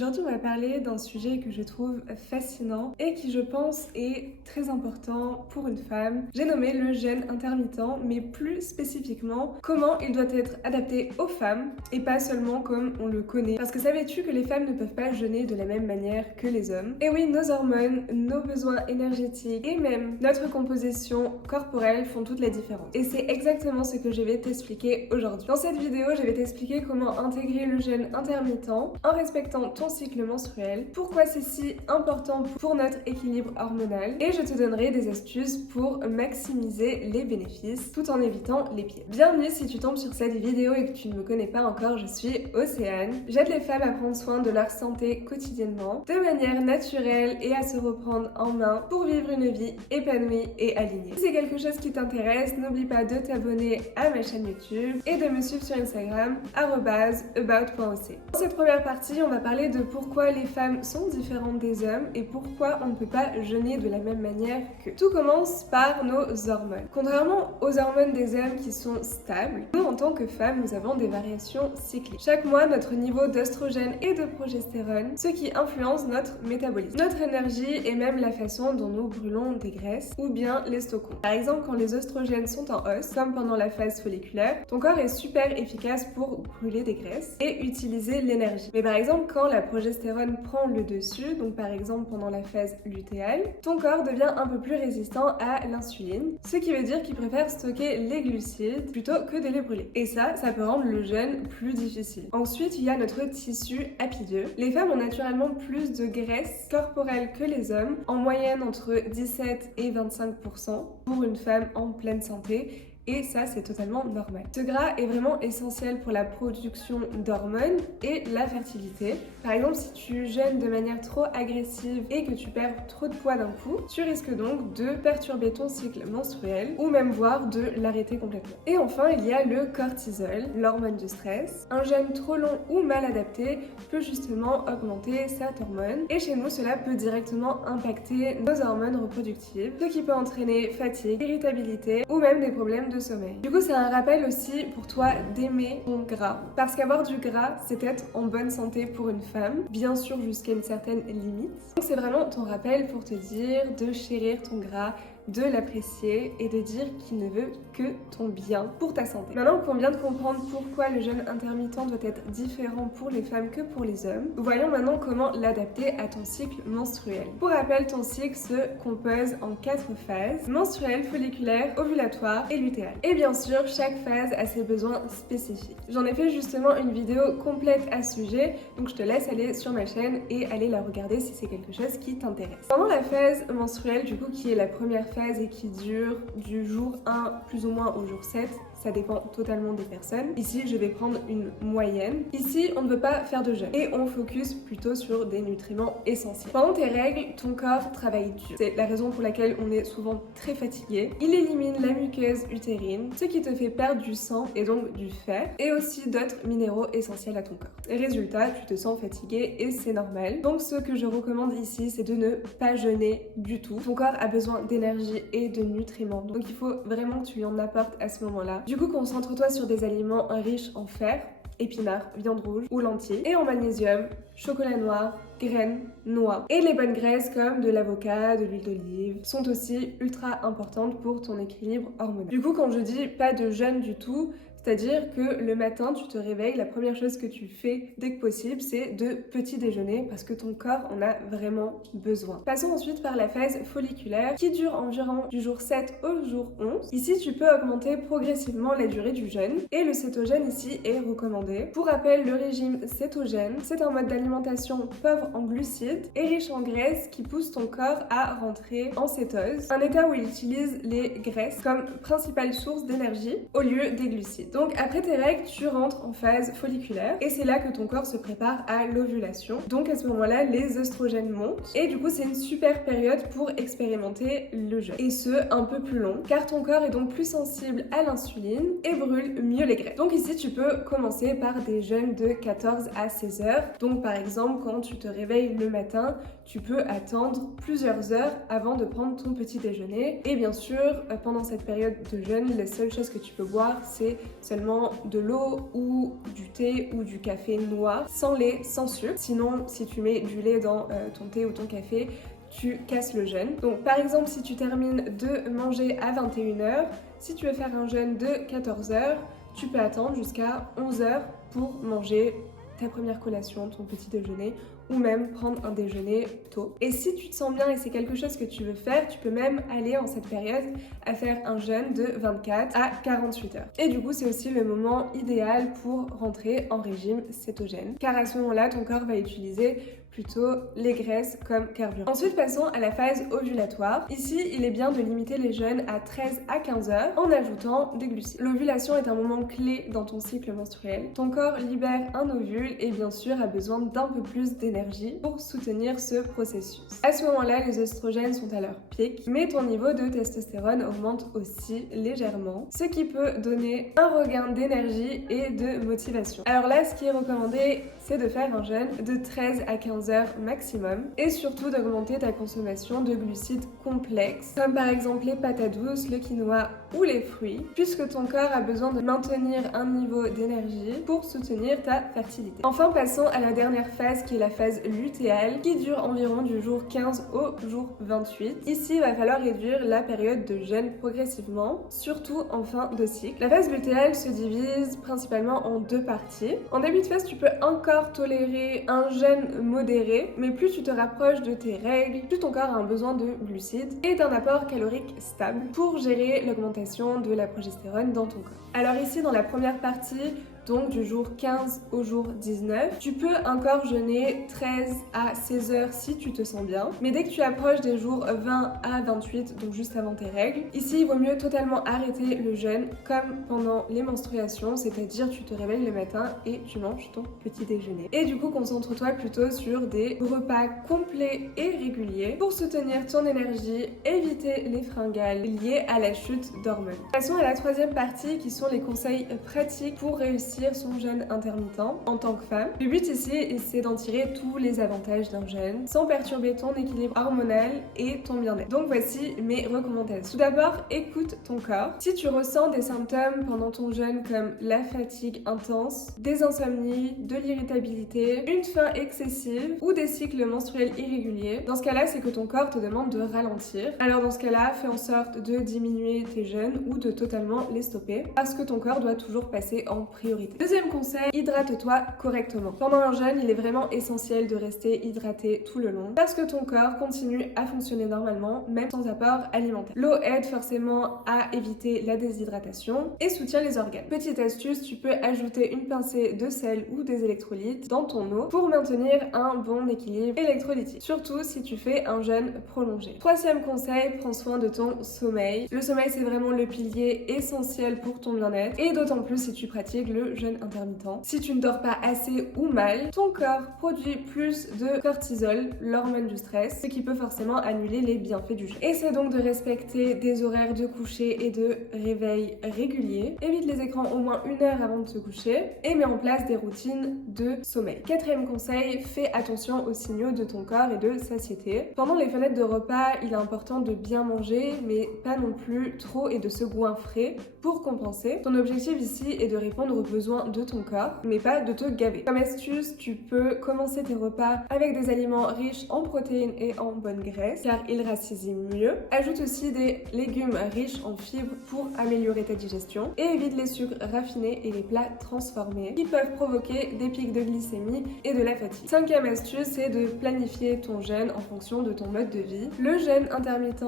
Aujourd'hui, on va parler d'un sujet que je trouve fascinant et qui, je pense, est très important pour une femme. J'ai nommé le jeûne intermittent, mais plus spécifiquement, comment il doit être adapté aux femmes et pas seulement comme on le connaît. Parce que savais-tu que les femmes ne peuvent pas jeûner de la même manière que les hommes? Et oui, nos hormones, nos besoins énergétiques et même notre composition corporelle font toute la différence. Et c'est exactement ce que je vais t'expliquer aujourd'hui. Dans cette vidéo, je vais t'expliquer comment intégrer le jeûne intermittent en respectant ton cycle menstruel, pourquoi c'est si important pour notre équilibre hormonal, et je te donnerai des astuces pour maximiser les bénéfices tout en évitant les pièges. Bienvenue si tu tombes sur cette vidéo et que tu ne me connais pas encore, je suis Océane. J'aide les femmes à prendre soin de leur santé quotidiennement, de manière naturelle et à se reprendre en main pour vivre une vie épanouie et alignée. Si c'est quelque chose qui t'intéresse, n'oublie pas de t'abonner à ma chaîne YouTube et de me suivre sur Instagram @about.oc. Dans cette première partie, on va parler de pourquoi les femmes sont différentes des hommes et pourquoi on ne peut pas jeûner de la même manière qu'eux. Tout commence par nos hormones. Contrairement aux hormones des hommes qui sont stables, nous en tant que femmes, nous avons des variations cycliques. Chaque mois, notre niveau d'œstrogène et de progestérone, ce qui influence notre métabolisme, notre énergie et même la façon dont nous brûlons des graisses ou bien les stockons. Par exemple, quand les œstrogènes sont en hausse, comme pendant la phase folliculaire, ton corps est super efficace pour brûler des graisses et utiliser l'énergie. Mais par exemple, quand la progestérone prend le dessus, donc par exemple pendant la phase lutéale, ton corps devient un peu plus résistant à l'insuline, ce qui veut dire qu'il préfère stocker les glucides plutôt que de les brûler. Et ça peut rendre le jeûne plus difficile. Ensuite, il y a notre tissu apideux. Les femmes ont naturellement plus de graisse corporelle que les hommes, en moyenne entre 17 et 25% pour une femme en pleine santé. Et ça, c'est totalement normal. Ce gras est vraiment essentiel pour la production d'hormones et la fertilité. Par exemple, si tu jeûnes de manière trop agressive et que tu perds trop de poids d'un coup, tu risques donc de perturber ton cycle menstruel ou même voire de l'arrêter complètement. Et enfin, il y a le cortisol, l'hormone du stress. Un jeûne trop long ou mal adapté peut justement augmenter cette hormone. Et chez nous, cela peut directement impacter nos hormones reproductives, ce qui peut entraîner fatigue, irritabilité ou même des problèmes de sommeil. Du coup, c'est un rappel aussi pour toi d'aimer ton gras. Parce qu'avoir du gras, c'est être en bonne santé pour une femme, bien sûr jusqu'à une certaine limite. Donc c'est vraiment ton rappel pour te dire de chérir ton gras, de l'apprécier et de dire qu'il ne veut que ton bien pour ta santé. Maintenant qu'on vient de comprendre pourquoi le jeûne intermittent doit être différent pour les femmes que pour les hommes, voyons maintenant comment l'adapter à ton cycle menstruel. Pour rappel, ton cycle se compose en 4 phases: menstruelle, folliculaire, ovulatoire et lutéale. Et bien sûr, chaque phase a ses besoins spécifiques. J'en ai fait justement une vidéo complète à ce sujet, donc je te laisse aller sur ma chaîne et aller la regarder si c'est quelque chose qui t'intéresse. Pendant la phase menstruelle, du coup, qui est la première phase et qui dure du jour 1 plus ou moins au jour 7, ça dépend totalement des personnes. Ici, je vais prendre une moyenne. Ici, on ne veut pas faire de jeûne et on focus plutôt sur des nutriments essentiels. Pendant tes règles, ton corps travaille dur. C'est la raison pour laquelle on est souvent très fatigué. Il élimine la muqueuse utérine, ce qui te fait perdre du sang et donc du fer et aussi d'autres minéraux essentiels à ton corps. Résultat, tu te sens fatigué et c'est normal. Donc, ce que je recommande ici, c'est de ne pas jeûner du tout. Ton corps a besoin d'énergie et de nutriments. Donc, il faut vraiment que tu lui en apportes à ce moment-là. Du coup, concentre-toi sur des aliments riches en fer, épinards, viande rouge ou lentilles, et en magnésium, chocolat noir, graines, noix. Et les bonnes graisses comme de l'avocat, de l'huile d'olive sont aussi ultra importantes pour ton équilibre hormonal. Du coup, quand je dis pas de jeûne du tout, c'est-à-dire que le matin, tu te réveilles, la première chose que tu fais dès que possible, c'est de petit déjeuner parce que ton corps en a vraiment besoin. Passons ensuite par la phase folliculaire qui dure environ du jour 7 au jour 11. Ici, tu peux augmenter progressivement la durée du jeûne et le cétogène ici est recommandé. Pour rappel, le régime cétogène, c'est un mode d'alimentation pauvre en glucides et riche en graisses qui pousse ton corps à rentrer en cétose, un état où il utilise les graisses comme principale source d'énergie au lieu des glucides. Donc après tes règles, tu rentres en phase folliculaire et c'est là que ton corps se prépare à l'ovulation. Donc à ce moment-là, les œstrogènes montent et du coup c'est une super période pour expérimenter le jeûne. Et ce, un peu plus long, car ton corps est donc plus sensible à l'insuline et brûle mieux les graisses. Donc ici, tu peux commencer par des jeûnes de 14 à 16 heures. Donc par exemple, quand tu te réveilles le matin, tu peux attendre plusieurs heures avant de prendre ton petit déjeuner. Et bien sûr, pendant cette période de jeûne, la seule chose que tu peux boire, c'est seulement de l'eau ou du thé ou du café noir, sans lait, sans sucre. Sinon, si tu mets du lait dans ton thé ou ton café, tu casses le jeûne. Donc par exemple, si tu termines de manger à 21h, si tu veux faire un jeûne de 14h, tu peux attendre jusqu'à 11h pour manger ta première collation, ton petit déjeuner, ou même prendre un déjeuner tôt. Et si tu te sens bien et c'est quelque chose que tu veux faire, tu peux même aller en cette période à faire un jeûne de 24 à 48 heures. Et du coup, c'est aussi le moment idéal pour rentrer en régime cétogène, car à ce moment-là, ton corps va utiliser plutôt les graisses comme carburant. Ensuite, passons à la phase ovulatoire. Ici, il est bien de limiter les jeûnes à 13 à 15 heures en ajoutant des glucides. L'ovulation est un moment clé dans ton cycle menstruel. Ton corps libère un ovule et bien sûr a besoin d'un peu plus d'énergie pour soutenir ce processus. À ce moment-là, les oestrogènes sont à leur pic, mais ton niveau de testostérone augmente aussi légèrement, ce qui peut donner un regain d'énergie et de motivation. Alors là, ce qui est recommandé, c'est de faire un jeûne de 13 à 15 heures maximum et surtout d'augmenter ta consommation de glucides complexes comme par exemple les patates douces, le quinoa ou les fruits, puisque ton corps a besoin de maintenir un niveau d'énergie pour soutenir ta fertilité. Enfin, passons à la dernière phase qui est la phase lutéale qui dure environ du jour 15 au jour 28. Ici, il va falloir réduire la période de jeûne progressivement, surtout en fin de cycle. La phase lutéale se divise principalement en deux parties. En début de phase, tu peux encore tolérer un jeûne modéré, mais plus tu te rapproches de tes règles, plus ton corps a un besoin de glucides et d'un apport calorique stable pour gérer l'augmentation de la progestérone dans ton corps. Alors ici, dans la première partie, donc du jour 15 au jour 19, tu peux encore jeûner 13 à 16 heures si tu te sens bien, mais dès que tu approches des jours 20 à 28, donc juste avant tes règles, ici il vaut mieux totalement arrêter le jeûne comme pendant les menstruations, c'est-à-dire tu te réveilles le matin et tu manges ton petit déjeuner. Et du coup, concentre-toi plutôt sur des repas complets et réguliers pour soutenir ton énergie, éviter les fringales liées à la chute d'hormones. Passons à la troisième partie qui sont les conseils pratiques pour réussir son jeûne intermittent en tant que femme. Le but ici, c'est d'en tirer tous les avantages d'un jeûne sans perturber ton équilibre hormonal et ton bien-être. Donc voici mes recommandations. Tout d'abord, écoute ton corps. Si tu ressens des symptômes pendant ton jeûne comme la fatigue intense, des insomnies, de l'irritabilité, une faim excessive ou des cycles menstruels irréguliers, dans ce cas-là, c'est que ton corps te demande de ralentir. Alors dans ce cas-là, fais en sorte de diminuer tes jeûnes ou de totalement les stopper parce que ton corps doit toujours passer en priorité. Deuxième conseil, hydrate-toi correctement. Pendant un jeûne, il est vraiment essentiel de rester hydraté tout le long parce que ton corps continue à fonctionner normalement même sans apport alimentaire. L'eau aide forcément à éviter la déshydratation et soutient les organes. Petite astuce, tu peux ajouter une pincée de sel ou des électrolytes dans ton eau pour maintenir un bon équilibre électrolytique, surtout si tu fais un jeûne prolongé. Troisième conseil, prends soin de ton sommeil. Le sommeil, c'est vraiment le pilier essentiel pour ton bien-être et d'autant plus si tu pratiques le jeûne intermittent. Si tu ne dors pas assez ou mal, ton corps produit plus de cortisol, l'hormone du stress, ce qui peut forcément annuler les bienfaits du jeûne. Essaie donc de respecter des horaires de coucher et de réveil réguliers. Évite les écrans au moins 1 heure avant de se coucher et mets en place des routines de sommeil. Quatrième conseil, fais attention aux signaux de ton corps et de satiété. Pendant les fenêtres de repas, il est important de bien manger, mais pas non plus trop et de se goinfrer pour compenser. Ton objectif ici est de répondre aux besoins de ton corps, mais pas de te gaver. Comme astuce, tu peux commencer tes repas avec des aliments riches en protéines et en bonnes graisses, car ils rassasient mieux. Ajoute aussi des légumes riches en fibres pour améliorer ta digestion et évite les sucres raffinés et les plats transformés qui peuvent provoquer des pics de glycémie et de la fatigue. Cinquième astuce, c'est de planifier ton jeûne en fonction de ton mode de vie. Le jeûne intermittent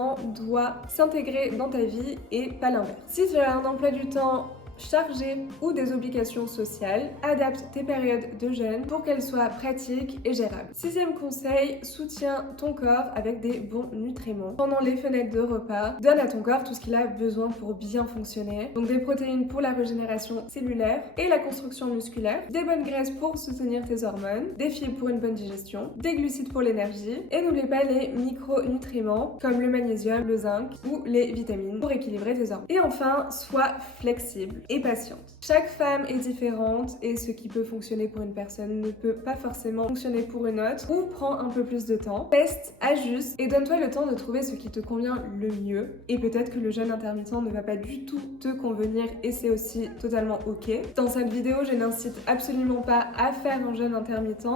doit s'intégrer dans ta vie et pas l'inverse. Si tu as un emploi du temps chargé ou des obligations sociales, adapte tes périodes de jeûne pour qu'elles soient pratiques et gérables. Sixième conseil, soutiens ton corps avec des bons nutriments. Pendant les fenêtres de repas, donne à ton corps tout ce qu'il a besoin pour bien fonctionner. Donc des protéines pour la régénération cellulaire et la construction musculaire, des bonnes graisses pour soutenir tes hormones, des fibres pour une bonne digestion, des glucides pour l'énergie et n'oublie pas les micronutriments comme le magnésium, le zinc ou les vitamines pour équilibrer tes hormones. Et enfin, sois flexible. et patiente. Chaque femme est différente et ce qui peut fonctionner pour une personne ne peut pas forcément fonctionner pour une autre ou prend un peu plus de temps. Teste, ajuste et donne-toi le temps de trouver ce qui te convient le mieux. Et peut-être que le jeûne intermittent ne va pas du tout te convenir et c'est aussi totalement ok. Dans cette vidéo, je n'incite absolument pas à faire un jeûne intermittent,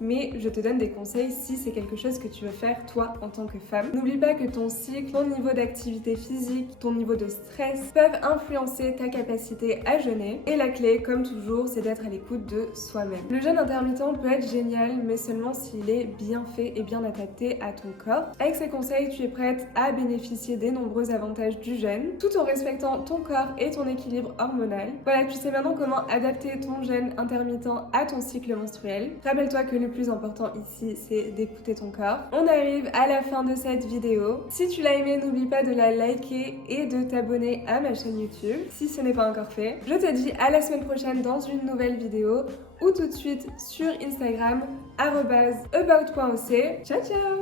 mais je te donne des conseils si c'est quelque chose que tu veux faire toi en tant que femme. N'oublie pas que ton cycle, ton niveau d'activité physique, ton niveau de stress peuvent influencer ta capacité à jeûner. Et la clé, comme toujours, c'est d'être à l'écoute de soi-même. Le jeûne intermittent peut être génial, mais seulement s'il est bien fait et bien adapté à ton corps. Avec ces conseils, tu es prête à bénéficier des nombreux avantages du jeûne, tout en respectant ton corps et ton équilibre hormonal. Voilà, tu sais maintenant comment adapter ton jeûne intermittent à ton cycle menstruel. Rappelle-toi que le plus important ici, c'est d'écouter ton corps. On arrive à la fin de cette vidéo. Si tu l'as aimée, n'oublie pas de la liker et de t'abonner à ma chaîne YouTube si ce n'est pas encore fait. Je te dis à la semaine prochaine dans une nouvelle vidéo ou tout de suite sur Instagram @about.oc. Ciao ciao.